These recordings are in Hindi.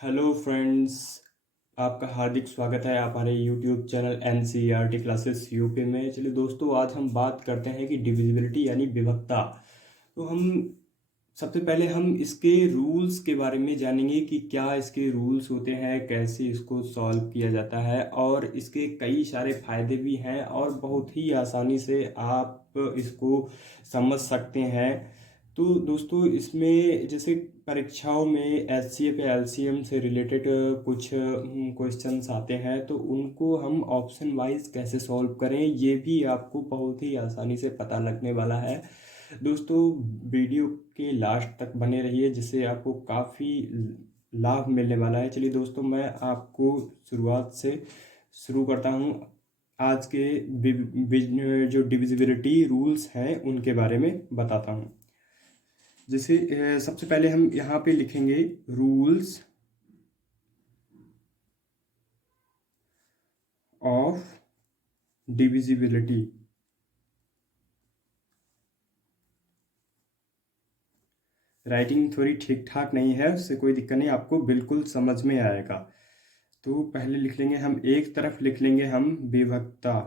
Hello friends. आपका हार्दिक स्वागत है हमारे YouTube channel NCERT classes UP में। चलिए दोस्तों, आज हम बात करते हैं कि डिविजिबिलिटी यानी विभक्ता। तो हम सबसे पहले हम इसके रूल्स के बारे में जानेंगे कि क्या इसके रूल्स होते हैं, कैसे इसको सॉल्व किया जाता है, और इसके कई सारे फायदे भी हैं और बहुत ही आसानी से आप इसको समझ सकते हैं। तो दोस्तों, इसमें जैसे परीक्षाओं में एचसीएफ या एलसीएम से रिलेटेड कुछ क्वेश्चंस आते हैं, तो उनको हम ऑप्शन वाइज कैसे सॉल्व करें ये भी आपको बहुत ही आसानी से पता लगने वाला है। दोस्तों, वीडियो के लास्ट तक बने रहिए, जिससे आपको काफ़ी लाभ मिलने वाला है। चलिए दोस्तों, मैं आपको शुरुआत से शुरू करता हूँ। आज के जो डिविजिबिलिटी रूल्स हैं उनके बारे में बताता हूँ। जैसे सबसे पहले हम यहाँ पे लिखेंगे रूल्स ऑफ डिविजिबिलिटी। राइटिंग थोड़ी ठीक ठाक नहीं है, उससे कोई दिक्कत नहीं, आपको बिल्कुल समझ में आएगा। तो पहले लिख लेंगे हम, एक तरफ लिख लेंगे हम विभक्ता,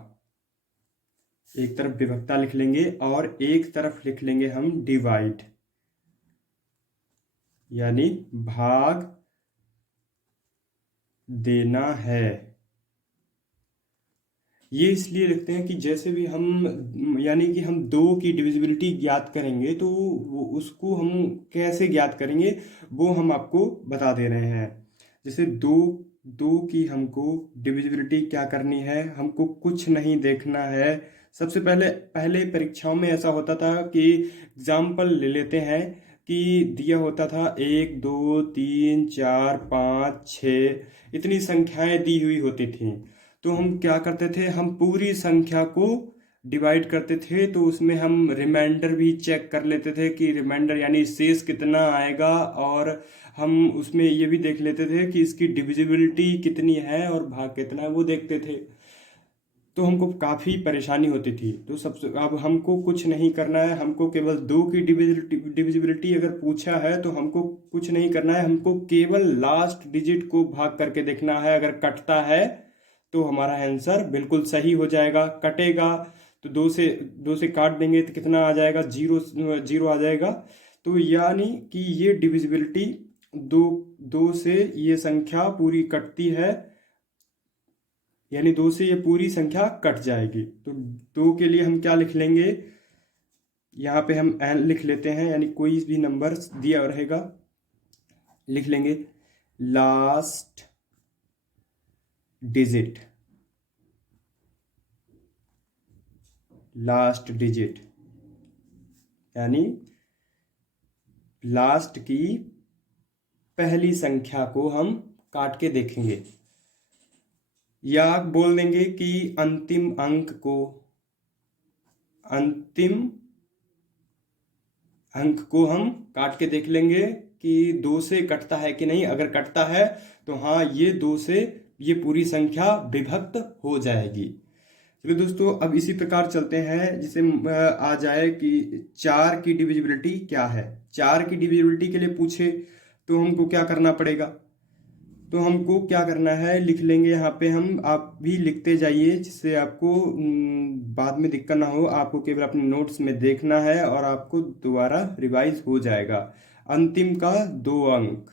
एक तरफ विभक्ता लिख लेंगे और एक तरफ लिख लेंगे हम डिवाइड, यानी भाग देना है। ये इसलिए लिखते हैं कि जैसे भी हम यानी कि हम दो की डिविजिबिलिटी ज्ञात करेंगे, तो वो उसको हम कैसे ज्ञात करेंगे वो हम आपको बता दे रहे हैं। जैसे दो दो की हमको डिविजिबिलिटी क्या करनी है, हमको कुछ नहीं देखना है। सबसे पहले पहले परीक्षाओं में ऐसा होता था कि एग्जाम्पल ले लेते हैं कि दिया होता था 1 2 3 4 5 6, इतनी संख्याएं दी हुई होती थी। तो हम क्या करते थे, हम पूरी संख्या को डिवाइड करते थे, तो उसमें हम रिमाइंडर भी चेक कर लेते थे कि रिमाइंडर यानी शेष कितना आएगा, और हम उसमें ये भी देख लेते थे कि इसकी डिविजिबिलिटी कितनी है और भाग कितना है, वो देखते थे। तो हमको काफ़ी परेशानी होती थी। तो सबसे अब हमको कुछ नहीं करना है, हमको केवल दो की डिविजिबिलिटी अगर पूछा है तो हमको कुछ नहीं करना है, हमको केवल लास्ट डिजिट को भाग करके देखना है। अगर कटता है तो हमारा आंसर बिल्कुल सही हो जाएगा। कटेगा तो दो से काट देंगे तो कितना आ जाएगा, जीरो, जीरो आ जाएगा। तो यानी कि ये डिविजिबिलिटी दो दो से ये संख्या पूरी कटती है, यानी दो से ये पूरी संख्या कट जाएगी। तो दो के लिए हम क्या लिख लेंगे, यहाँ पे हम एन लिख लेते हैं, यानी कोई भी नंबर दिया रहेगा, लिख लेंगे लास्ट डिजिट, लास्ट डिजिट यानी लास्ट की पहली संख्या को हम काट के देखेंगे, या बोल देंगे कि अंतिम अंक को, अंतिम अंक को हम काट के देख लेंगे कि दो से कटता है कि नहीं। अगर कटता है तो हाँ, ये दो से ये पूरी संख्या विभक्त हो जाएगी। चलिए दोस्तों, अब इसी प्रकार चलते हैं, जिसे आ जाए कि चार की डिविजिबिलिटी क्या है। चार की डिविजिबिलिटी के लिए पूछे तो हमको क्या करना पड़ेगा, तो हमको क्या करना है लिख लेंगे यहाँ पे हम, आप भी लिखते जाइए जिससे आपको बाद में दिक्कत ना हो। आपको केवल अपने नोट्स में देखना है और आपको दोबारा रिवाइज हो जाएगा। अंतिम का दो अंक,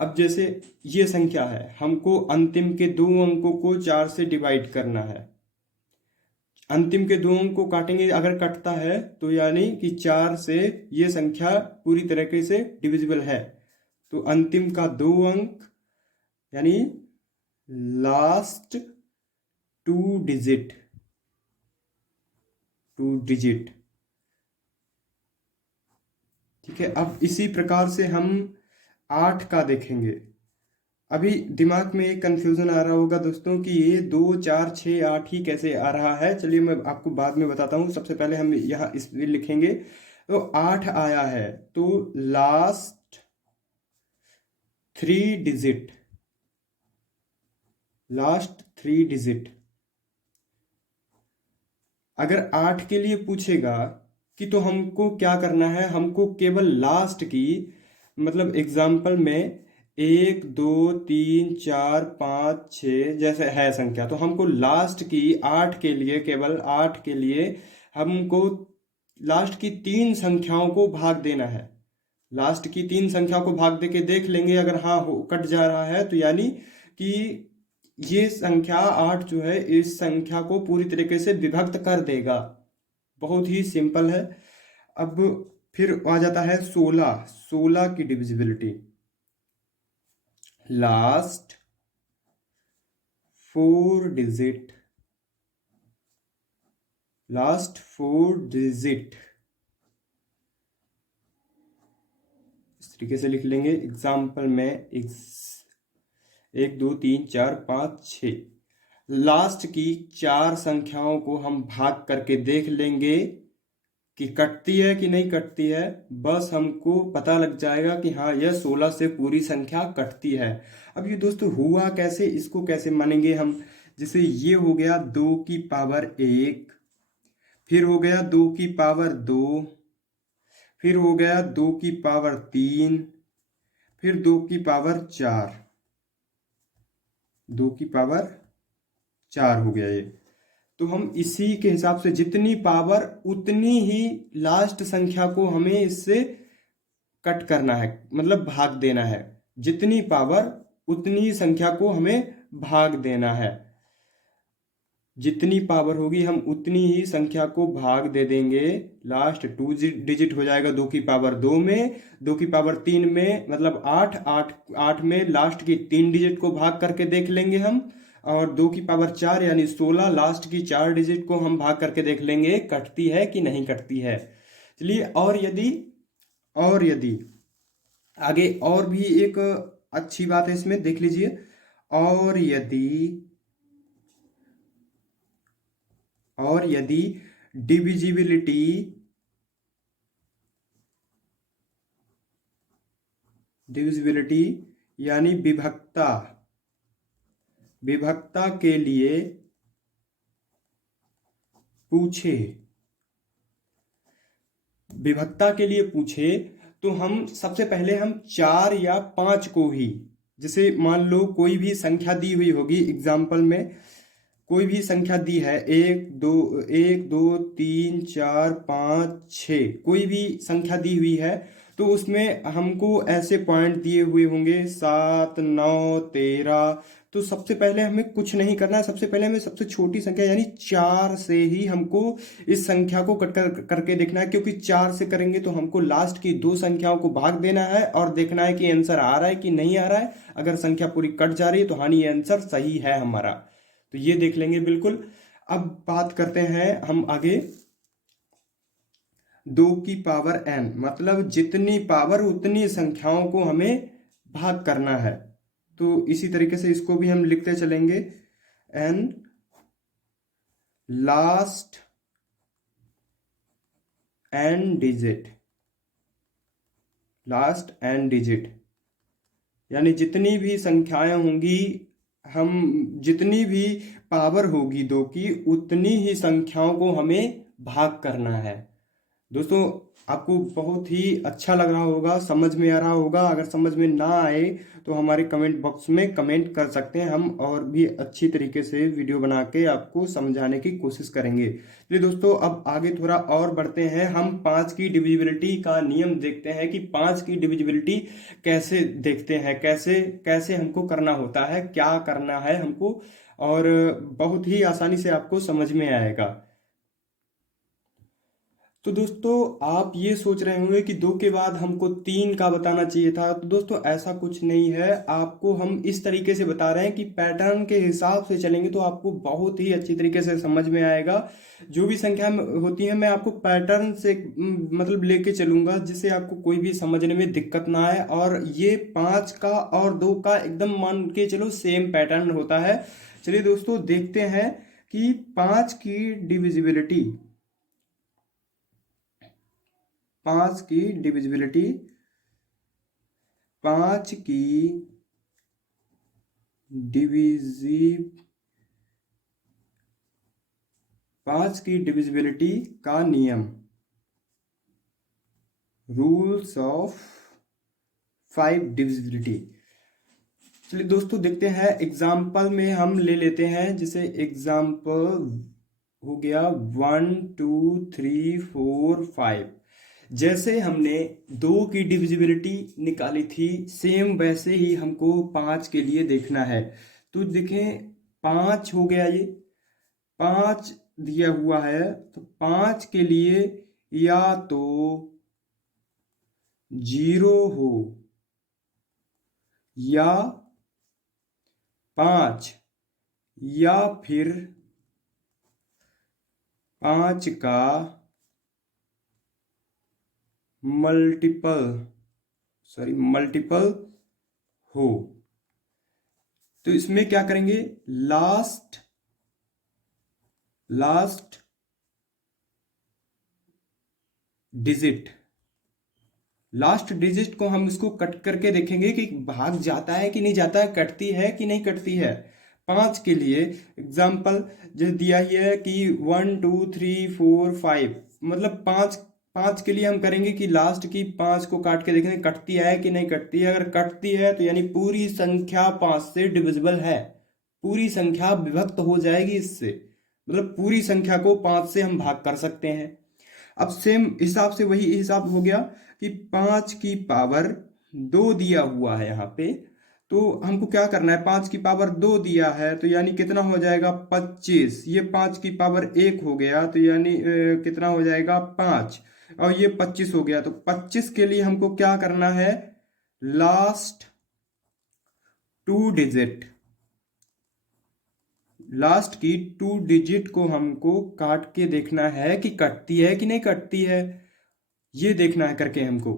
अब जैसे ये संख्या है, हमको अंतिम के दो अंकों को चार से डिवाइड करना है। अंतिम के दो अंक को काटेंगे, अगर कटता है तो यानी कि चार से ये संख्या पूरी तरीके से डिविजिबल है। तो अंतिम का दो अंक यानी last two digit, two digit, ठीक है। अब इसी प्रकार से हम आठ का देखेंगे। अभी दिमाग में एक कंफ्यूजन आ रहा होगा दोस्तों कि ये दो चार छः आठ ही कैसे आ रहा है। चलिए मैं आपको बाद में बताता हूँ, सबसे पहले हम यहाँ इस लिखेंगे। तो आठ आया है तो last three digit, last three digit. अगर आठ के लिए पूछेगा कि तो हमको क्या करना है, हमको केवल लास्ट की, मतलब एग्जाम्पल में 1 2 3 4 5 6 जैसे है संख्या, तो हमको लास्ट की 8 के लिए, केवल 8 के लिए हमको लास्ट की 3 संख्याओं को भाग देना है। लास्ट की 3 संख्या को भाग दे के देख लेंगे, अगर हाँ हो कट जा रहा है तो यानी कि ये संख्या 8 जो है इस संख्या को पूरी तरीके से विभक्त कर देगा। बहुत ही सिंपल है। अब फिर आ जाता है 16। 16 की divisibility, last 4 digit, last 4 digit इस तरीके से लिख लेंगे। एग्जाम्पल में 1 2 3 4 5 6, लास्ट की 4 संख्याओं को हम भाग करके देख लेंगे कि कटती है कि नहीं कटती है। बस हमको पता लग जाएगा कि हाँ यह 16 से पूरी संख्या कटती है। अब ये दोस्तों हुआ कैसे, इसको कैसे मानेंगे हम। जैसे ये हो गया 2 की पावर 1, फिर हो गया 2 की पावर 2, फिर हो गया 2 की पावर 3, फिर 2 की पावर 4, 2 की पावर 4 हो गया ये। तो हम इसी के हिसाब से जितनी पावर उतनी ही लास्ट संख्या को हमें इससे कट करना है, मतलब भाग देना है। जितनी पावर उतनी ही संख्या को हमें भाग देना है। जितनी पावर होगी हम उतनी ही संख्या को भाग दे देंगे। लास्ट 2 डिजिट हो जाएगा 2 की पावर 2 में, 2 की पावर 3 में, मतलब 8 8 8 में लास्ट की 3 डिजिट को भाग करके देख लेंगे हम। और 2 की पावर 4 यानी 16, लास्ट की 4 डिजिट को हम भाग करके देख लेंगे कटती है कि नहीं कटती है। चलिए, और यदि आगे और भी एक अच्छी बात है इसमें, देख लीजिए। और यदि डिविजिबिलिटी यानी विभक्ता के लिए पूछे, तो हम सबसे पहले हम 4 या 5 को ही, जैसे मान लो कोई भी संख्या दी हुई होगी, एग्जाम्पल में कोई भी संख्या दी है 1 2 3 4 5 6, कोई भी संख्या दी हुई है, तो उसमें हमको ऐसे पॉइंट दिए हुए होंगे 7 9 13। तो सबसे पहले हमें कुछ नहीं करना है, सबसे पहले हमें सबसे छोटी संख्या यानी 4 से ही हमको इस संख्या को कट करके देखना है, क्योंकि 4 से करेंगे तो हमको लास्ट की 2 संख्याओं को भाग देना है और देखना है कि आंसर आ रहा है कि नहीं आ रहा है। अगर संख्या पूरी कट जा रही है तो हाँ ये आंसर सही है हमारा, तो ये देख लेंगे बिल्कुल। अब बात करते हैं हम आगे 2 की पावर n, मतलब जितनी पावर उतनी संख्याओं को हमें भाग करना है। तो इसी तरीके से इसको भी हम लिखते चलेंगे, n लास्ट n डिजिट, यानी जितनी भी संख्याएं होंगी, हम जितनी भी पावर होगी 2 की उतनी ही संख्याओं को हमें भाग करना है। दोस्तों आपको बहुत ही अच्छा लग रहा होगा, समझ में आ रहा होगा। अगर समझ में ना आए तो हमारे कमेंट बॉक्स में कमेंट कर सकते हैं, हम और भी अच्छी तरीके से वीडियो बना के आपको समझाने की कोशिश करेंगे। चलिए दोस्तों, अब आगे थोड़ा और बढ़ते हैं। हम 5 की डिविजिबिलिटी का नियम देखते हैं कि 5 की डिविजिबिलिटी कैसे देखते हैं, कैसे कैसे हमको करना होता है, क्या करना है हमको, और बहुत ही आसानी से आपको समझ में आएगा। तो दोस्तों आप ये सोच रहे होंगे कि 2 के बाद हमको 3 का बताना चाहिए था। तो दोस्तों ऐसा कुछ नहीं है, आपको हम इस तरीके से बता रहे हैं कि पैटर्न के हिसाब से चलेंगे तो आपको बहुत ही अच्छी तरीके से समझ में आएगा। जो भी संख्या होती है मैं आपको पैटर्न से मतलब लेके चलूंगा, जिससे आपको कोई भी समझने में दिक्कत ना आए। और ये 5 का और 2 का एकदम मान के चलो सेम पैटर्न होता है। चलिए दोस्तों देखते हैं कि 5 की डिविजिबिलिटी, 5 की डिविजिबिलिटी, 5 की डिविजिबिलिटी का नियम, रूल्स ऑफ 5 डिविजिबिलिटी। चलिए दोस्तों देखते हैं एग्जाम्पल में हम ले लेते हैं, जैसे एग्जाम्पल हो गया 1 2 3 4 5। जैसे हमने 2 की डिविजिबिलिटी निकाली थी, सेम वैसे ही हमको 5 के लिए देखना है। तो देखें 5 हो गया, ये 5 दिया हुआ है, तो 5 के लिए या तो 0 हो या 5, या फिर 5 का मल्टीपल हो। तो इसमें क्या करेंगे, लास्ट डिजिट को हम इसको कट करके देखेंगे कि भाग जाता है कि नहीं जाता है, कटती है कि नहीं कटती है। 5 के लिए एग्जाम्पल जो दिया ही है कि 1 2 3 4 5, मतलब 5 के लिए हम करेंगे कि लास्ट की 5 को काट के देखेंगे कटती है कि नहीं कटती है। अगर कटती है तो यानी पूरी संख्या 5 से डिविजिबल है, पूरी संख्या विभक्त हो जाएगी इससे, मतलब पूरी संख्या को 5 से हम भाग कर सकते हैं। अब सेम हिसाब से वही हिसाब हो गया कि 5 की पावर 2 दिया हुआ है यहाँ पे, तो हमको क्या करना है, 5 की पावर 2 दिया है तो यानी कितना हो जाएगा 25। ये 5 की पावर 1 हो गया तो यानी कितना हो जाएगा 5, और ये 25 हो गया। तो 25 के लिए हमको क्या करना है, लास्ट 2 डिजिट, लास्ट की 2 डिजिट को हमको काट के देखना है कि कटती है कि नहीं कटती है, ये देखना है करके हमको।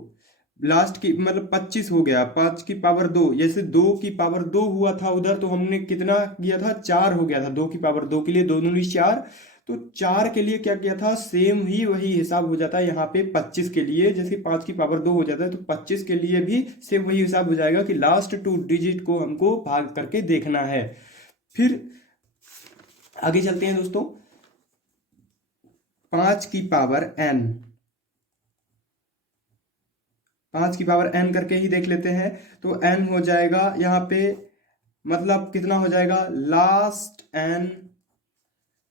लास्ट की मतलब 25 हो गया, 5 की पावर 2, जैसे 2 की पावर 2 हुआ था उधर, तो हमने कितना किया था, 4 हो गया था। 2 की पावर 2 के लिए 2 दूनी 4, तो 4 के लिए क्या किया था, सेम ही वही हिसाब हो जाता है यहाँ पे 25 के लिए। जैसे 5 की पावर 2 हो जाता है तो 25 के लिए भी सेम वही हिसाब हो जाएगा कि लास्ट 2 डिजिट को हमको भाग करके देखना है। फिर आगे चलते हैं दोस्तों, 5 की पावर n, 5 की पावर n करके ही देख लेते हैं। तो n हो जाएगा यहाँ पे, मतलब कितना हो जाएगा, last n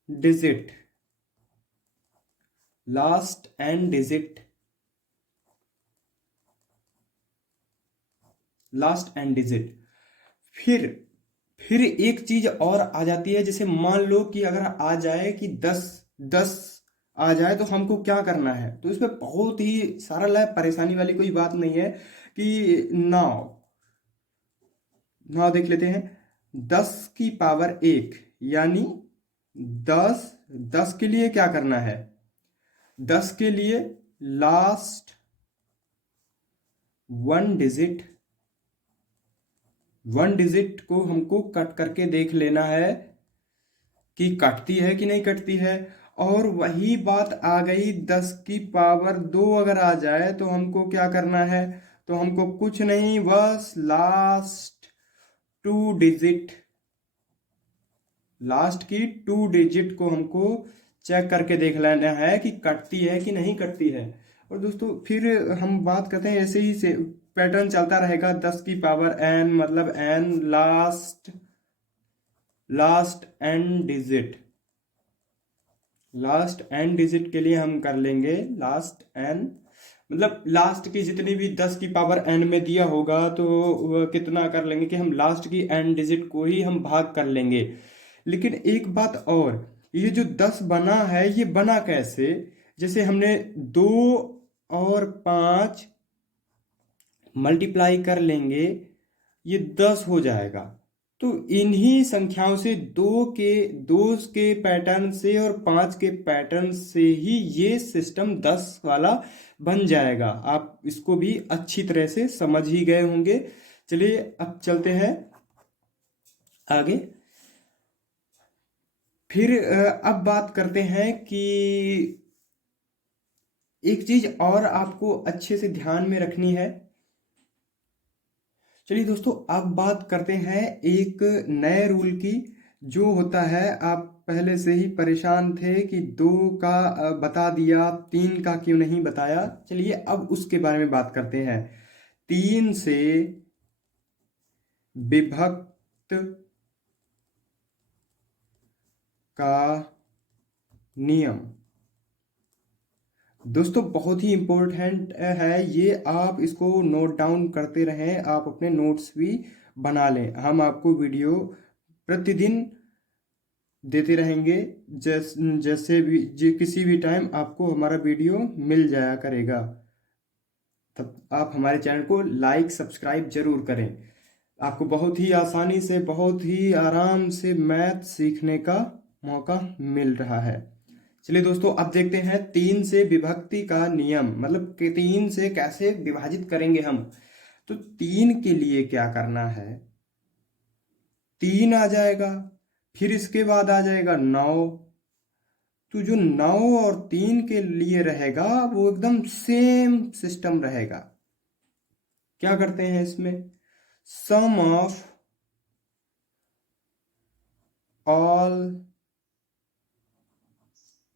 digit, last n digit, last n digit. फिर एक चीज और आ जाती है, जैसे मान लो कि अगर आ जाए कि 10 आ जाए तो हमको क्या करना है। तो इसमें बहुत ही सरल है, परेशानी वाली कोई बात नहीं है कि नाउ देख लेते हैं। 10 की पावर 1 यानी 10 के लिए क्या करना है, 10 के लिए लास्ट 1 डिजिट को हमको कट करके देख लेना है कि कटती है कि नहीं कटती है। और वही बात आ गई 10 की पावर 2 अगर आ जाए तो हमको क्या करना है, तो हमको कुछ नहीं, बस लास्ट 2 डिजिट, लास्ट की 2 डिजिट को हमको चेक करके देख लेना है कि कटती है कि नहीं कटती है। और दोस्तों फिर हम बात करते हैं, ऐसे ही से पैटर्न चलता रहेगा। 10 की पावर n मतलब n last n digit, last n digit के लिए हम कर लेंगे लास्ट n, मतलब लास्ट की जितनी भी 10 की पावर n में दिया होगा तो कितना कर लेंगे कि हम लास्ट की n डिजिट को ही हम भाग कर लेंगे। लेकिन एक बात और, ये जो 10 बना है ये बना कैसे, जैसे हमने 2 और 5 मल्टीप्लाई कर लेंगे, ये 10 हो जाएगा। तो इन्हीं संख्याओं से 2 के पैटर्न से और 5 के पैटर्न से ही ये सिस्टम 10 वाला बन जाएगा। आप इसको भी अच्छी तरह से समझ ही गए होंगे। चलिए अब चलते हैं आगे। फिर अब बात करते हैं कि एक चीज और आपको अच्छे से ध्यान में रखनी है। चलिए दोस्तों अब बात करते हैं एक नए रूल की, जो होता है, आप पहले से ही परेशान थे कि 2 का बता दिया, 3 का क्यों नहीं बताया। चलिए अब उसके बारे में बात करते हैं। 3 से विभक्त का नियम। दोस्तों बहुत ही इम्पोर्टेंट है ये, आप इसको नोट डाउन करते रहें, आप अपने नोट्स भी बना लें। हम आपको वीडियो प्रतिदिन देते रहेंगे, जैसे भी किसी भी टाइम आपको हमारा वीडियो मिल जाया करेगा। तब आप हमारे चैनल को लाइक सब्सक्राइब जरूर करें। आपको बहुत ही आसानी से, बहुत ही आराम से मैथ सीखने का मौका मिल रहा है। चलिए दोस्तों, अब देखते हैं तीन से विभक्ति का नियम, मतलब कि तीन से कैसे विभाजित करेंगे हम। तो तीन के लिए क्या करना है, तीन आ जाएगा, फिर इसके बाद आ जाएगा 9। तो जो 9 और 3 के लिए रहेगा वो एकदम सेम सिस्टम रहेगा। क्या करते हैं इसमें, sum of all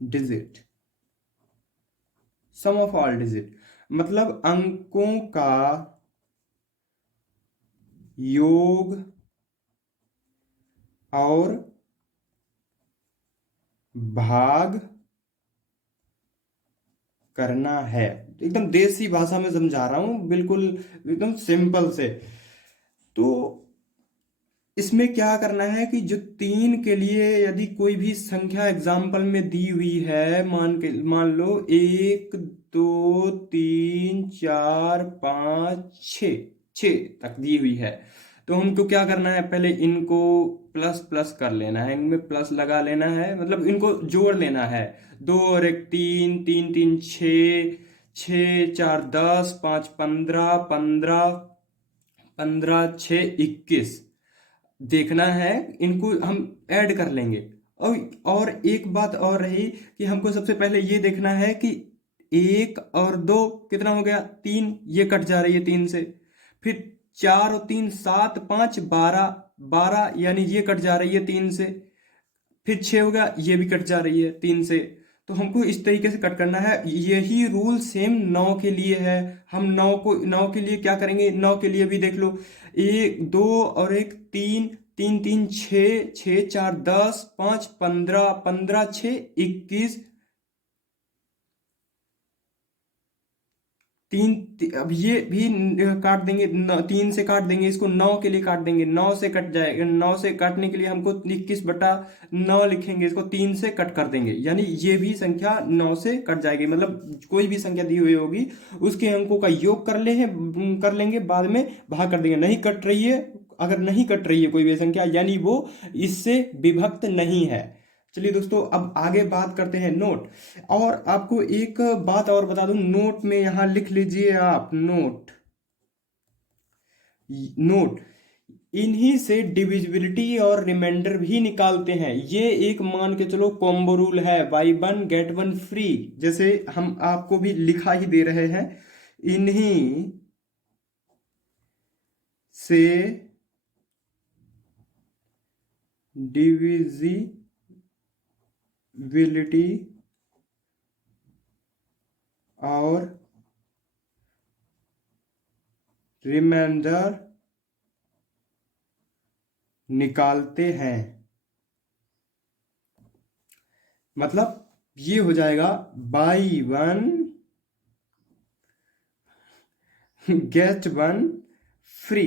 digit. Sum of all digit मतलब अंकों का योग और भाग करना है। एकदम देसी भाषा में समझा रहा हूं, बिल्कुल एकदम सिंपल से। तो इसमें क्या करना है कि जो तीन के लिए यदि कोई भी संख्या एग्जाम्पल में दी हुई है, मान लो 1 2 3 4 5 6, 6 तक दी हुई है, तो हमको क्या करना है, पहले इनको प्लस प्लस कर लेना है, इनमें प्लस लगा लेना है, मतलब इनको जोड़ लेना है। 2 और 1 3, 3 3 6, 6 4 10, 5 15, 15 15 6 21 देखना है। इनको हम ऐड कर लेंगे। और एक बात और रही कि हमको सबसे पहले ये देखना है कि 1 और 2 कितना हो गया, 3, ये कट जा रही है 3 से। फिर 4 और 3 7 5 12, 12 यानी ये कट जा रही है 3 से। फिर 6 हो गया, ये भी कट जा रही है 3 से। तो हमको इस तरीके से कट करना है। यही रूल सेम 9 के लिए है। हम 9 के लिए क्या करेंगे, 9 के लिए भी देख लो, 1 2 और 1 3, 3 3 6, 6 4 10 5 15, 15 6 21, अब ये भी काट देंगे, 3 से काट देंगे, इसको 9 के लिए काट देंगे, 9 से कट जाएगा। 9 से काटने के लिए हमको 21/9 लिखेंगे, इसको 3 से कट कर देंगे, यानी ये भी संख्या 9 से कट जाएगी। मतलब कोई भी संख्या दी हुई होगी उसके अंकों का योग कर लेंगे, बाद में भाग कर देंगे। नहीं कट रही है, अगर नहीं कट रही है कोई भी संख्या, यानी वो इससे विभक्त नहीं है। चलिए दोस्तों, अब आगे बात करते हैं नोट। और आपको एक बात और बता दूं, नोट में यहां लिख लीजिए आप, नोट नोट इन्हीं से डिविजिबिलिटी और रिमाइंडर भी निकालते हैं। ये एक मान के चलो कॉम्बो रूल है, बाई 1 गेट 1 फ्री, जैसे हम आपको भी लिखा ही दे रहे हैं। इन्हीं से डिविजिबिलिटी और रिमाइंडर निकालते हैं। मतलब ये हो जाएगा buy 1 get 1 free.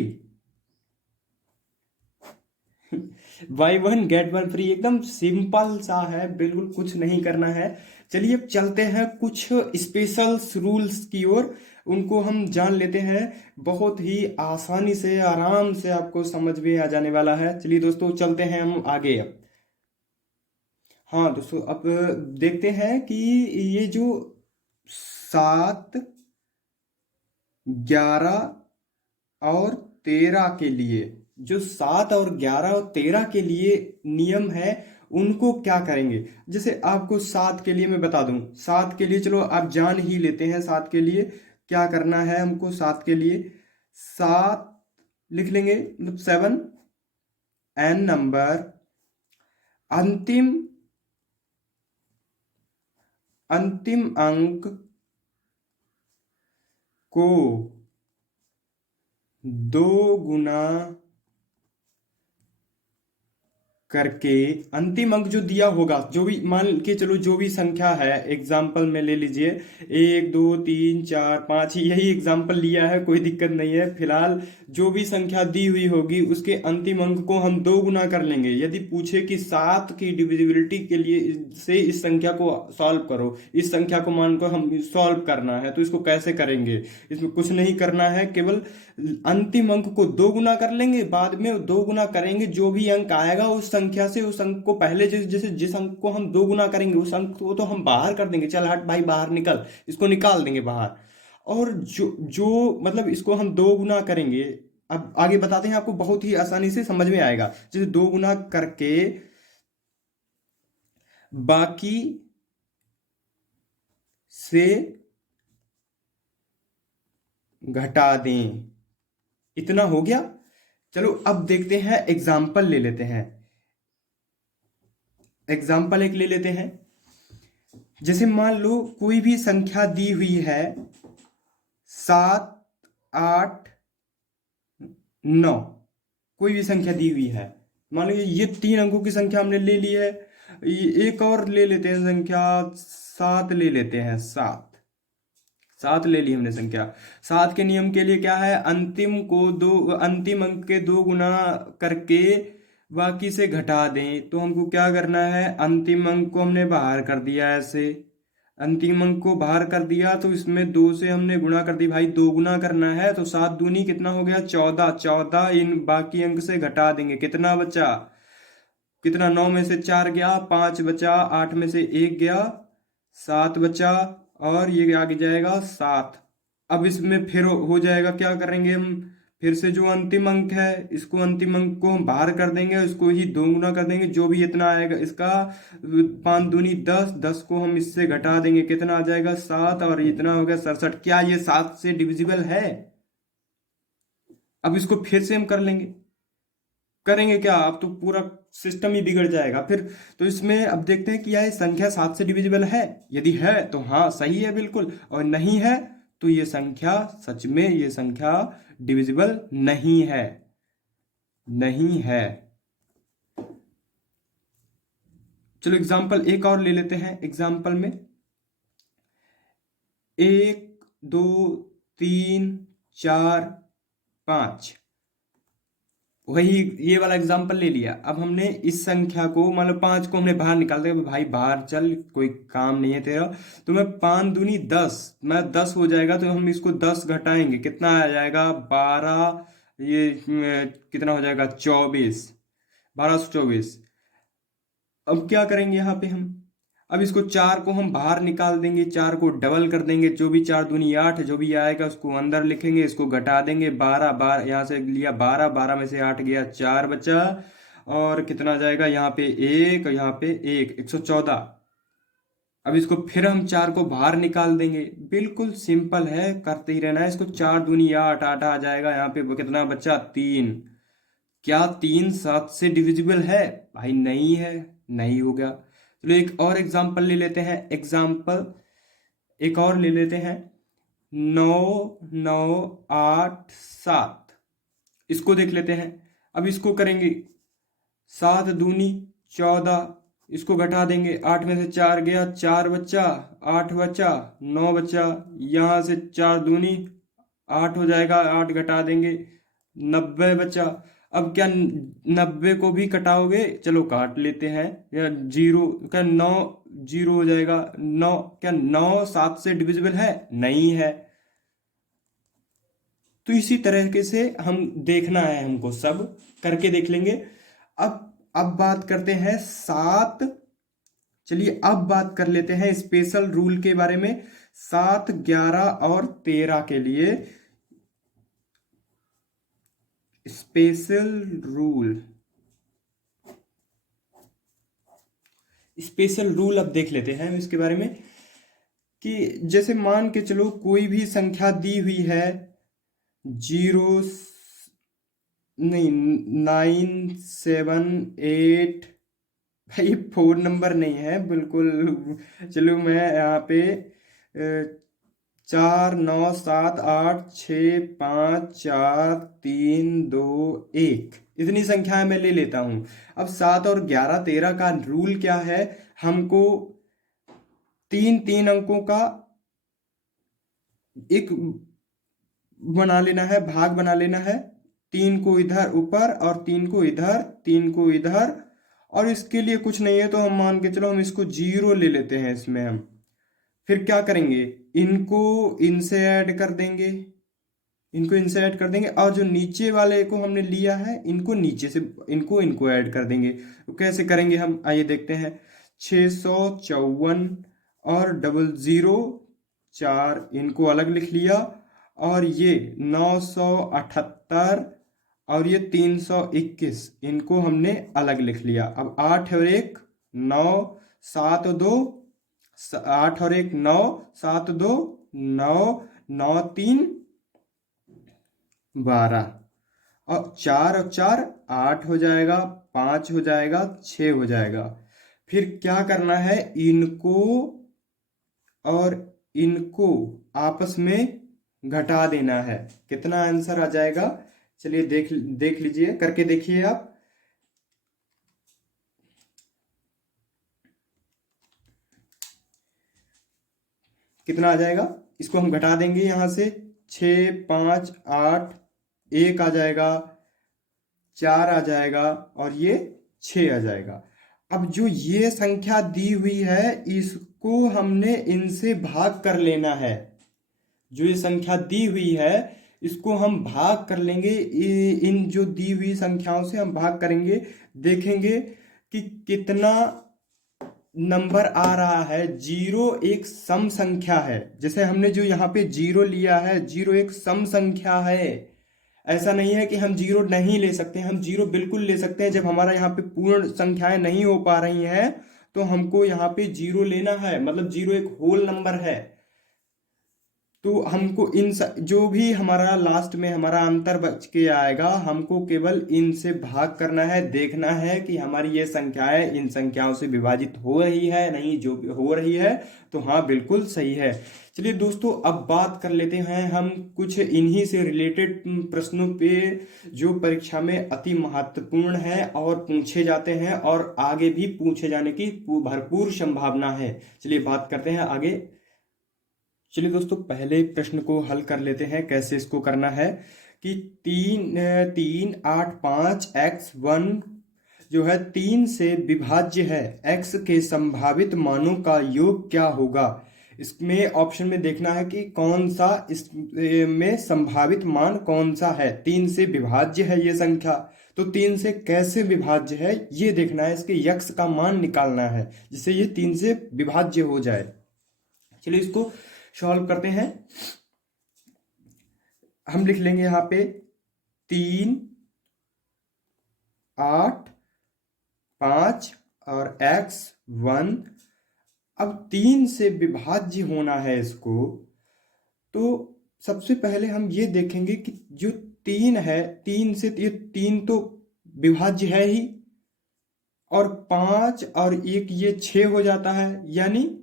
Buy 1 get 1 free, एकदम सिंपल सा है, बिल्कुल कुछ नहीं करना है। चलिए अब चलते हैं कुछ स्पेशल रूल्स की ओर, उनको हम जान लेते हैं। बहुत ही आसानी से, आराम से आपको समझ में आ जाने वाला है। चलिए दोस्तों, चलते हैं हम आगे अब। हाँ दोस्तों, अब देखते हैं कि ये जो 7 11 और 13 के लिए, जो 7 और 11 और 13 के लिए नियम है, उनको क्या करेंगे। जैसे आपको 7 के लिए मैं बता दूं, 7 के लिए चलो आप जान ही लेते हैं। 7 के लिए क्या करना है हमको, 7 के लिए 7 लिख लेंगे, मतलब 7 एन नंबर, अंतिम अंतिम अंक को 2 गुना करके अंतिम अंक जो दिया होगा, जो भी मान के चलो, जो भी संख्या है, एग्जाम्पल में ले लीजिए 1 2 3 4 5, यही एग्जाम्पल लिया है, कोई दिक्कत नहीं है फिलहाल। जो भी संख्या दी हुई होगी उसके अंतिम अंक को हम 2 गुना कर लेंगे। यदि पूछे कि 7 की डिविजिबिलिटी के लिए से इस संख्या को सॉल्व करो, इस संख्या को मान को हम सॉल्व करना है, तो इसको कैसे करेंगे? इसमें कुछ नहीं करना है, केवल अंतिम अंक को 2 गुना कर लेंगे, बाद में 2 गुना करेंगे, जो भी अंक आएगा उस संख्या से, उस अंक को पहले जैसे जिस अंक को हम 2 गुना करेंगे उस अंक को तो हम बाहर कर देंगे, चल हट भाई बाहर निकल, इसको निकाल देंगे बाहर। और जो जो मतलब इसको हम 2 गुना करेंगे। अब आगे बताते हैं, आपको बहुत ही आसानी से समझ में आएगा। जैसे 2 गुना करके बाकी से घटा दें, इतना हो गया। चलो अब देखते हैं, एग्जाम्पल ले लेते हैं, एग्जाम्पल एक ले लेते हैं। जैसे मान लो कोई भी संख्या दी हुई है 7 8 9, कोई भी संख्या दी हुई है, मान लो ये 3 अंकों की संख्या हमने ले ली है। एक और ले लेते हैं संख्या, 7 ले लेते हैं, 7 ले ली हमने संख्या। 7 के नियम के लिए क्या है, अंतिम अंक के 2 गुना करके बाकी से घटा दें। तो हमको क्या करना है, अंतिम अंक को हमने बाहर कर दिया, ऐसे अंतिम अंक को बाहर कर दिया तो इसमें 2 से हमने गुणा कर दी, भाई 2 गुना करना है, तो 7 दूनी कितना हो गया, 14। 14 इन बाकी अंक से घटा देंगे, कितना बचा, कितना, 9 में से 4 गया, 5 बचा, 8 में से 1 गया, 7 बचा, और ये आगे जाएगा 7। अब इसमें फिर हो जाएगा, क्या करेंगे हम, फिर से जो अंतिम अंक है इसको, अंतिम अंक को हम बाहर कर देंगे, इसको ही 2 गुना कर देंगे, जो भी इतना आएगा इसका, 5 दूनी 10, 10 को हम इससे घटा देंगे, कितना आ जाएगा, 7, और इतना हो गया 67। क्या ये 7 से डिविजिबल है? अब इसको फिर से हम कर लेंगे, करेंगे क्या, अब तो पूरा सिस्टम ही बिगड़ जाएगा फिर। तो इसमें अब देखते हैं कि यह संख्या 7 से डिविजिबल है। यदि है तो हाँ सही है बिल्कुल, और नहीं है तो ये संख्या, सच में ये संख्या डिविजिबल नहीं है, नहीं है। चलो एग्जाम्पल एक और ले लेते हैं। एग्जाम्पल में 1 2 3 4 5, वही ये वाला एग्जाम्पल ले लिया। अब हमने इस संख्या को, मान लो 5 को हमने बाहर निकाल दिया, भाई बाहर चल, कोई काम नहीं है तेरा, तो मैं 5 दूनी 10, मैं 10 हो जाएगा, तो हम इसको 10 घटाएंगे, कितना आ जाएगा, 12, ये कितना हो जाएगा, 24, 1224। अब क्या करेंगे यहाँ पे हम, अब इसको 4 को हम बाहर निकाल देंगे, 4 को डबल कर देंगे, जो भी 4 दूनी 8, जो भी आएगा उसको अंदर लिखेंगे, इसको घटा देंगे, 12, 12 यहाँ से लिया 12, 12 में से 8 गया, 4 बचा, और कितना जाएगा, यहाँ पे 1, यहाँ पे 1, 114। अब इसको फिर हम 4 को बाहर निकाल देंगे, बिल्कुल सिंपल है, करते ही रहना है इसको। 4 दूनी 8, 8 आ जाएगा, यहाँ पे कितना बचा, 3। क्या 3 7 से डिविजिबल है? भाई नहीं है, नहीं हो गया। चलो एक और एग्जाम्पल ले लेते हैं, एग्जाम्पल एक और ले लेते हैं, 9 9 8 7, इसको देख लेते हैं। अब इसको करेंगे, 7 दूनी 14, इसको घटा देंगे, 8 में से 4 गया, 4 बचा, 8 बचा, 9 बचा, यहाँ से 4 दूनी 8 हो जाएगा, 8 घटा देंगे, 90 बचा। अब क्या 90 को भी कटाओगे, चलो काट लेते हैं, या जीरो, क्या 9 जीरो हो जाएगा, 9, क्या 9 7 से डिविजिबल है? नहीं है। तो इसी तरीके से हम देखना है, हमको सब करके देख लेंगे। अब बात करते हैं 7, चलिए अब बात कर लेते हैं स्पेशल रूल के बारे में। 7 11 और 13 के लिए स्पेशल रूल, स्पेशल रूल अब देख लेते हैं इसके बारे में। कि जैसे मान के चलो कोई भी संख्या दी हुई है, 0 नहीं 9 7 8, भाई 4 नंबर नहीं है बिल्कुल। चलो मैं यहाँ पे 4 9 7 8 6 5 4 3 2 1 इतनी संख्याएं मैं ले लेता हूं। अब 7 और 11 13 का रूल क्या है, हमको तीन तीन अंकों का एक बना लेना है, भाग बना लेना है। 3 को इधर ऊपर और 3 को इधर, 3 को इधर। और इसके लिए कुछ नहीं है तो हम मान के चलो हम इसको 0 ले लेते हैं इसमें हम। फिर क्या करेंगे, इनको इनसे ऐड कर देंगे, इनको इनसे ऐड कर देंगे, और जो नीचे वाले को हमने लिया है इनको नीचे से इनको इनको ऐड कर देंगे। तो कैसे करेंगे हम, आइए देखते हैं। 654 और 004 इनको अलग लिख लिया, और ये 978 और ये 321 इनको हमने अलग लिख लिया। अब 8 और 1 9, 7 2, 8 और 1 9, 7 2 9, 9 3 12, और 4 और 4 8 हो जाएगा, 5 हो जाएगा, 6 हो जाएगा। फिर क्या करना है, इनको और इनको आपस में घटा देना है। कितना आंसर आ जाएगा, चलिए देख लीजिए, करके देखिए आप। कितना आ जाएगा, इसको हम घटा देंगे यहां से। 6 5 8 1 आ जाएगा, 4 आ जाएगा, और ये 6 आ जाएगा। अब जो ये संख्या दी हुई है इसको हमने इनसे भाग कर लेना है। जो ये संख्या दी हुई है इसको हम भाग कर लेंगे, इन जो दी हुई संख्याओं से हम भाग करेंगे, देखेंगे कि कितना नंबर आ रहा है। 0 एक सम संख्या है, जैसे हमने जो यहाँ पे 0 लिया है, 0 एक सम संख्या है। ऐसा नहीं है कि हम 0 नहीं ले सकते, हम 0 बिल्कुल ले सकते हैं। जब हमारा यहाँ पे पूर्ण संख्याएं नहीं हो पा रही हैं तो हमको यहाँ पे 0 लेना है, मतलब 0 एक होल नंबर है। तो हमको जो भी हमारा लास्ट में हमारा अंतर बच के आएगा, हमको केवल इनसे भाग करना है। देखना है कि हमारी ये संख्याएं इन संख्याओं से विभाजित हो रही है नहीं, जो हो रही है तो हाँ बिल्कुल सही है। चलिए दोस्तों, अब बात कर लेते हैं हम कुछ इन्हीं से रिलेटेड प्रश्नों पे जो परीक्षा में अति महत्वपूर्ण है और पूछे जाते हैं और आगे भी पूछे जाने की भरपूर संभावना है। चलिए बात करते हैं आगे। चलिए दोस्तों, पहले प्रश्न को हल कर लेते हैं। कैसे इसको करना है कि 3 8 5 x1 जो है 3 से विभाज्य है, x के संभावित मानों का योग क्या होगा। इसमें ऑप्शन में देखना है कि कौन सा इसमें संभावित मान कौन सा है। 3 से विभाज्य है ये संख्या, तो 3 से कैसे विभाज्य है ये देखना है। इसके यक्स का मान निकालना है जिससे ये 3 से विभाज्य हो जाए। चलिए इसको सॉल्व करते हैं। हम लिख लेंगे यहां पे 3 8 5 और x1। अब 3 से विभाज्य होना है इसको, तो सबसे पहले हम ये देखेंगे कि जो 3 है, 3 से ये 3 तो विभाज्य है ही, और 5 और 1 ये 6 हो जाता है, यानी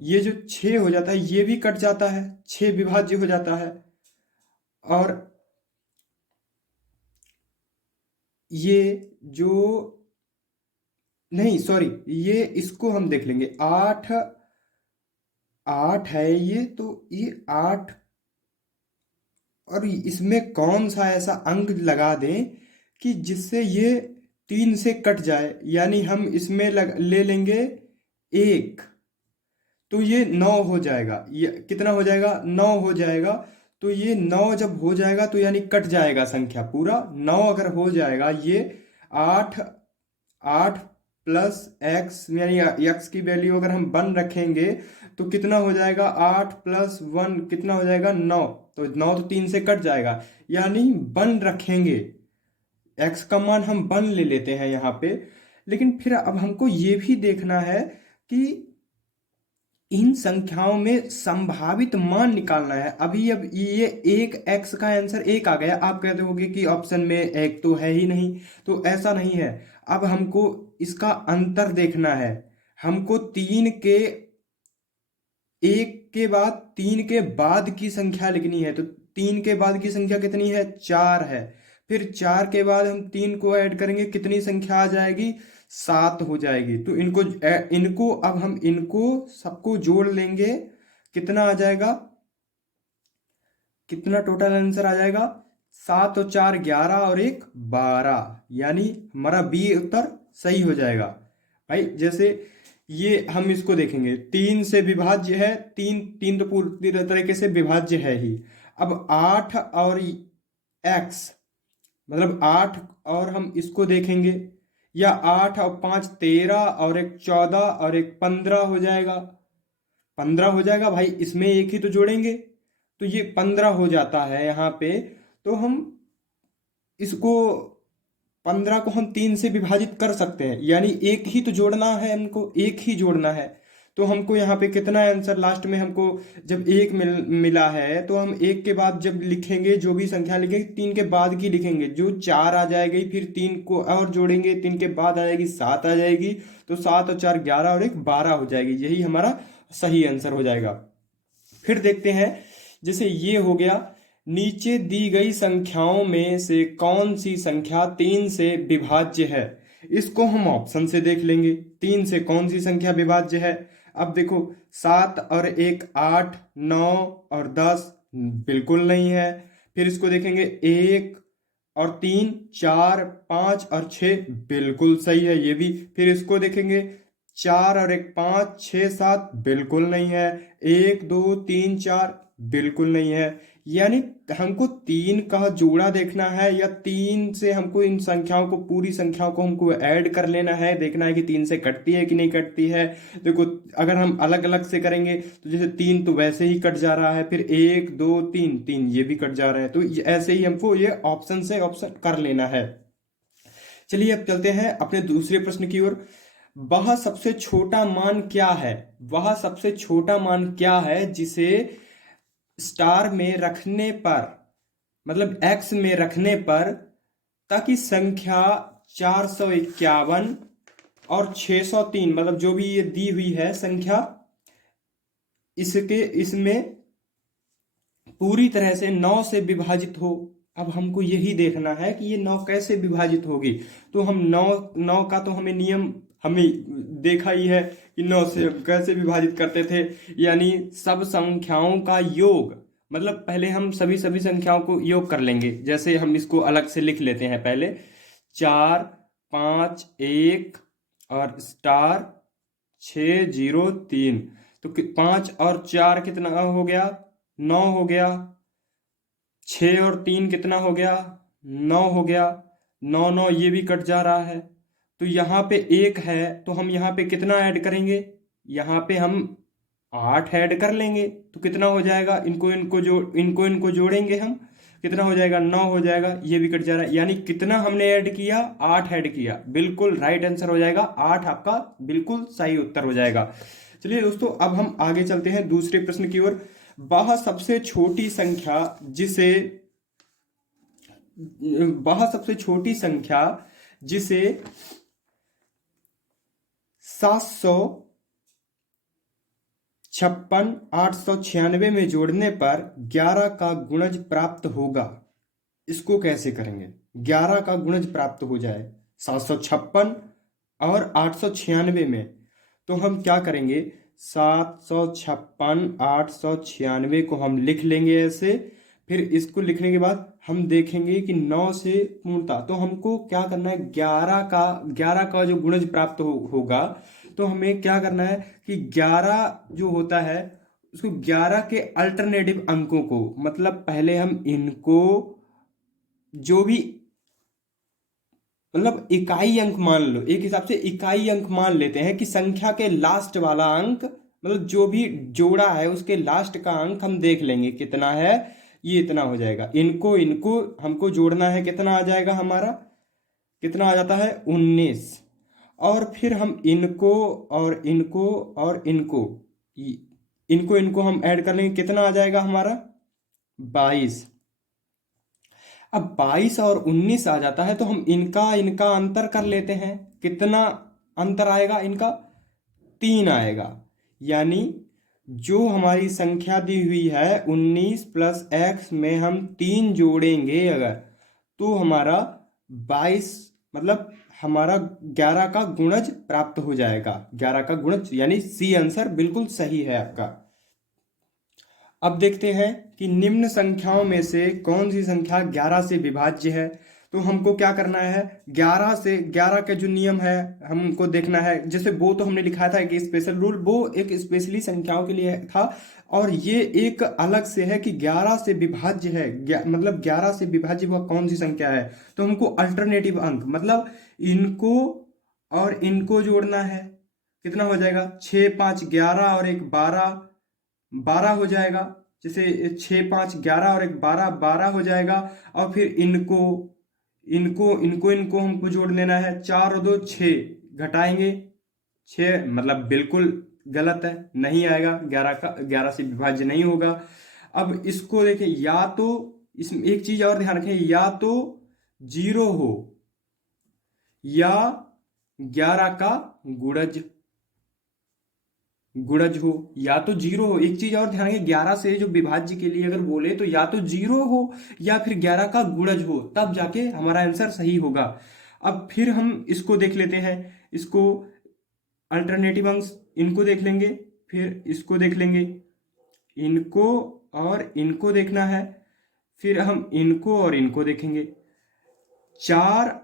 ये जो 6 हो जाता है ये भी कट जाता है, 6 विभाज्य हो जाता है। और ये जो नहीं सॉरी, ये इसको हम देख लेंगे। 8 8 है ये, तो ये 8, और इसमें कौन सा ऐसा अंक लगा दें कि जिससे ये 3 से कट जाए, यानी हम इसमें ले लेंगे 1, तो ये 9 हो जाएगा। ये कितना हो जाएगा, 9 हो जाएगा। तो ये 9 जब हो जाएगा तो यानी कट जाएगा संख्या, पूरा 9 अगर हो जाएगा, ये 8 8 प्लस एक्स, यानी एक्स की वैल्यू अगर हम 1 रखेंगे तो कितना हो जाएगा, 8 प्लस 1 कितना हो जाएगा, 9। तो 9 तो 3 से कट जाएगा, यानी 1 रखेंगे। एक्स का मान हम 1 ले लेते हैं यहाँ पे। लेकिन फिर अब हमको ये भी देखना है कि इन संख्याओं में संभावित मान निकालना है। अभी अब ये एक x का आंसर 1 आ गया, आप कहते होगे कि ऑप्शन में एक तो है ही नहीं, तो ऐसा नहीं है। अब हमको इसका अंतर देखना है। हमको 3 के एक के बाद 3 के बाद की संख्या लिखनी है, तो 3 के बाद की संख्या कितनी है, 4 है। फिर 4 के बाद हम 3 को ऐड करेंगे, कितनी संख्या आ जाएगी, 7 हो जाएगी। तो इनको अब हम इनको सबको जोड़ लेंगे, कितना आ जाएगा, कितना टोटल आंसर आ जाएगा, 7 और 4 11 और 1 12, यानी हमारा बी उत्तर सही हो जाएगा। भाई जैसे ये हम इसको देखेंगे, 3 से विभाज्य है, तीन तीन तो पूरी तरीके से विभाज्य है ही। अब 8 और x, मतलब 8, और हम इसको देखेंगे, या 8 और 5 13 और 1 14 और 1 15 हो जाएगा, 15 हो जाएगा। भाई इसमें एक ही तो जोड़ेंगे, तो ये 15 हो जाता है यहाँ पे। तो हम इसको 15 को हम 3 से विभाजित कर सकते हैं, यानी एक ही तो जोड़ना है, हमको एक ही जोड़ना है। तो हमको यहाँ पे कितना आंसर लास्ट में हमको, जब एक मिला है तो हम एक के बाद जब लिखेंगे, जो भी संख्या लिखेंगे 3 के बाद की लिखेंगे, जो 4 आ जाएगी, फिर 3 को और जोड़ेंगे, 3 के बाद आ जाएगी 7 आ जाएगी, तो 7 और 4 11 और 1 12 हो जाएगी, यही हमारा सही आंसर हो जाएगा। फिर देखते हैं, जैसे ये हो गया, नीचे दी गई संख्याओं में से कौन सी संख्या 3 से विभाज्य है, इसको हम ऑप्शन से देख लेंगे। 3 से कौन सी संख्या विभाज्य है, अब देखो 7 और 1 8, 9 और 10 बिल्कुल नहीं है। फिर इसको देखेंगे, 1 और 3 4, 5 और 6 बिल्कुल सही है ये भी। फिर इसको देखेंगे, 4 और 1 5, 6 7 बिल्कुल नहीं है। 1 2 3 4 बिल्कुल नहीं है। यानी हमको 3 का जोड़ा देखना है, या 3 से हमको इन संख्याओं को, पूरी संख्याओं को हमको ऐड कर लेना है, देखना है कि 3 से कटती है कि नहीं कटती है। देखो अगर हम अलग अलग से करेंगे तो जैसे 3 तो वैसे ही कट जा रहा है, फिर 1 2 3 3 ये भी कट जा रहे हैं, तो ऐसे ही हमको ये ऑप्शन से ऑप्शन कर लेना है। चलिए अब चलते हैं अपने दूसरे प्रश्न की ओर। वह सबसे छोटा मान क्या है, वह सबसे छोटा मान क्या है जिसे स्टार में रखने पर, मतलब एक्स में रखने पर, ताकि संख्या 451 और 603, मतलब जो भी ये दी हुई है संख्या, इसमें पूरी तरह से 9 से विभाजित हो। अब हमको यही देखना है कि ये 9 कैसे विभाजित होगी। तो हम 9 का तो हमें नियम हमें देखा ही है कि 9 से कैसे विभाजित करते थे, यानी सब संख्याओं का योग, मतलब पहले हम सभी संख्याओं को योग कर लेंगे। जैसे हम इसको अलग से लिख लेते हैं, पहले 4 5 1 और स्टार 6 0 3, तो 5 और 4 कितना हो गया, 9 हो गया। 6 और 3 कितना हो गया, 9 हो गया। 9 9 ये भी कट जा रहा है। तो यहाँ पे 1 है, तो हम यहाँ पे कितना ऐड करेंगे, यहाँ पे हम 8 ऐड कर लेंगे, तो कितना हो जाएगा, इनको जोड़ेंगे हम, कितना हो जाएगा, 9 हो जाएगा। ये भी कट जा रहा है, यानी कितना हमने ऐड किया, 8 ऐड किया, बिल्कुल राइट आंसर हो जाएगा 8, आपका बिल्कुल सही उत्तर हो जाएगा। चलिए दोस्तों, अब हम आगे चलते हैं दूसरे प्रश्न की ओर। वह सबसे छोटी संख्या जिसे वह सबसे छोटी संख्या जिसे 756 896 में जोड़ने पर 11 का गुणज प्राप्त होगा, इसको कैसे करेंगे। 11 का गुणज प्राप्त हो जाए 756 और 896 में, तो हम क्या करेंगे, 756 896 को हम लिख लेंगे ऐसे। फिर इसको लिखने के बाद हम देखेंगे कि 9 से पूर्णता, तो हमको क्या करना है, 11 का जो गुणज प्राप्त होगा, तो हमें क्या करना है कि 11 जो होता है उसको 11 के अल्टरनेटिव अंकों को, मतलब पहले हम इनको जो भी, मतलब इकाई अंक मान लो, एक हिसाब से इकाई अंक मान लेते हैं कि संख्या के लास्ट वाला अंक, मतलब जो भी जोड़ा है उसके लास्ट का अंक हम देख लेंगे कितना है, ये इतना हो जाएगा। इनको इनको हमको जोड़ना है, कितना आ जाएगा हमारा, कितना आ जाता है 19। और फिर हम इनको और इनको और इनको हम ऐड कर लेंगे, कितना आ जाएगा हमारा 22। अब 22 और 19 आ जाता है, तो हम इनका अंतर कर लेते हैं, कितना अंतर आएगा इनका, 3 आएगा। यानी जो हमारी संख्या दी हुई है 19 प्लस एक्स में हम 3 जोड़ेंगे अगर, तो हमारा 22 मतलब हमारा 11 का गुणज प्राप्त हो जाएगा। 11 का गुणज यानी सी आंसर बिल्कुल सही है आपका। अब देखते हैं कि निम्न संख्याओं में से कौन सी संख्या 11 से विभाज्य है। तो हमको क्या करना है, 11 से 11 का जो नियम है हमको देखना है। जैसे वो तो हमने लिखा था कि स्पेशल रूल, वो एक स्पेशली संख्याओं के लिए था, और ये एक अलग से है कि 11 से विभाज्य है, मतलब 11 से विभाज्य वह कौन सी संख्या है। तो हमको अल्टरनेटिव अंक मतलब इनको और इनको जोड़ना है। कितना हो जाएगा, 6 5 11 और एक 12, 12 हो जाएगा। जैसे 6 5 11 और एक 12, 12 हो जाएगा। और फिर इनको इनको इनको इनको हमको जोड़ लेना है, 4 और 2 6, घटाएंगे 6, मतलब बिल्कुल गलत है, नहीं आएगा, 11 का 11 से विभाज्य नहीं होगा। अब इसको देखें, या तो इसमें एक चीज और ध्यान रखें, या तो 0 हो या 11 का गुणज गुणज हो, या तो 0 हो। एक चीज और ध्यान रखें, 11 से जो विभाज्य के लिए अगर बोले तो या तो 0 हो या फिर 11 का गुणज हो, तब जाके हमारा आंसर सही होगा। अब फिर हम इसको देख लेते हैं, इसको अल्टरनेटिव अंश इनको देख लेंगे, फिर इसको देख लेंगे, इनको और इनको देखना है, फिर हम इनको और इनको देखेंगे। 4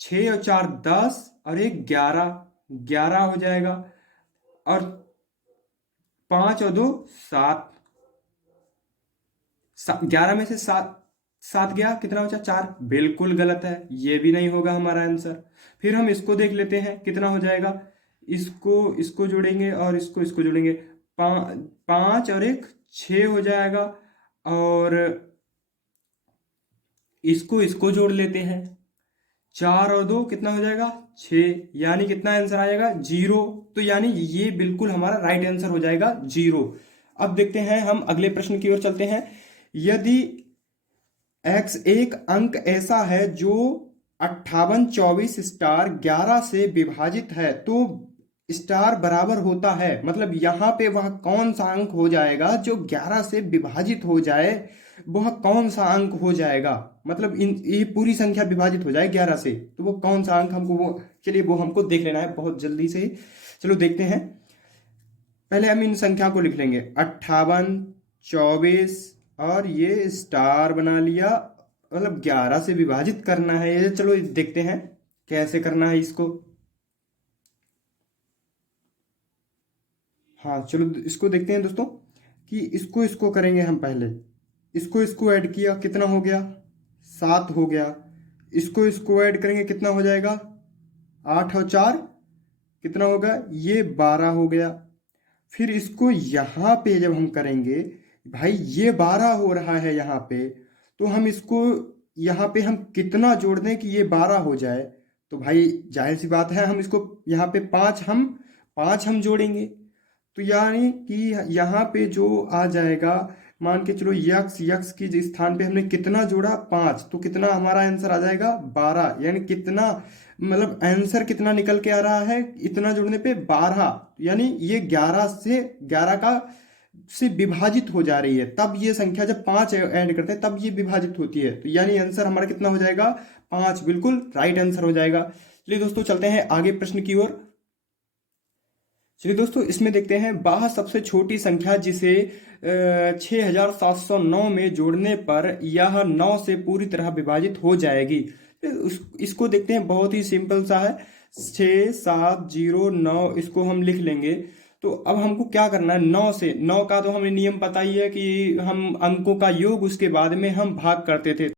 6 और 4 10 और एक 11, 11 हो जाएगा। और 5 और 2 7, 11 में से 7 7 गया, कितना बचा 4, बिल्कुल गलत है, ये भी नहीं होगा हमारा आंसर। फिर हम इसको देख लेते हैं कितना हो जाएगा, इसको जोड़ेंगे और इसको जोड़ेंगे, 5 और एक 6 हो जाएगा। और इसको जोड़ लेते हैं, 4 और 2 कितना हो जाएगा 6, यानी कितना आंसर आएगा 0। तो यानी ये बिल्कुल हमारा राइट आंसर हो जाएगा 0। अब देखते हैं, हम अगले प्रश्न की ओर चलते हैं। यदि x एक अंक ऐसा है जो 58 24 स्टार 11 से विभाजित है, तो स्टार बराबर होता है, मतलब यहाँ पे वह कौन सा अंक हो जाएगा जो 11 से विभाजित हो जाए, वह कौन सा अंक हो जाएगा, मतलब ये पूरी संख्या विभाजित हो जाए 11 से, तो वो कौन सा अंक हमको, वो चलिए वो हमको देख लेना है बहुत जल्दी से ही। चलो देखते हैं, पहले हम इन संख्या को लिख लेंगे, 58 24 और ये स्टार बना लिया, मतलब 11 से विभाजित करना है ये। चलो देखते हैं कैसे करना है इसको। हाँ चलो इसको देखते हैं दोस्तों, कि इसको करेंगे हम पहले, इसको ऐड किया, कितना हो गया 7 हो गया। इसको ऐड करेंगे, कितना हो जाएगा 8 और 4 कितना होगा, ये 12 हो गया। फिर इसको यहाँ पे जब हम करेंगे, भाई ये 12 हो रहा है यहाँ पे, तो हम इसको यहाँ पे हम कितना जोड़ दें कि ये 12 हो जाए। तो भाई जाहिर सी बात है, हम इसको यहाँ पे 5 हम जोड़ेंगे, तो यानी कि यहाँ पे जो आ जाएगा, मान के चलो यक्स की जिस स्थान पे हमने कितना जोड़ा 5, तो कितना हमारा आंसर आ जाएगा 12, यानी कितना, मतलब आंसर कितना निकल के आ रहा है, इतना जोड़ने पे 12, यानी ये 11 का से विभाजित हो जा रही है। तब ये संख्या जब 5 ऐड करते हैं तब ये विभाजित होती है, तो यानी आंसर हमारा कितना हो जाएगा 5, बिल्कुल राइट आंसर हो जाएगा। चलिए दोस्तों चलते हैं आगे प्रश्न की ओर। चलिए दोस्तों इसमें देखते हैं, वह सबसे छोटी संख्या जिसे 6709 में जोड़ने पर यह 9 से पूरी तरह विभाजित हो जाएगी। इसको देखते हैं, बहुत ही सिंपल सा है, 6709 इसको हम लिख लेंगे। तो अब हमको क्या करना है, 9 से, 9 का तो हमें नियम पता ही है कि हम अंकों का योग उसके बाद में हम भाग करते थे।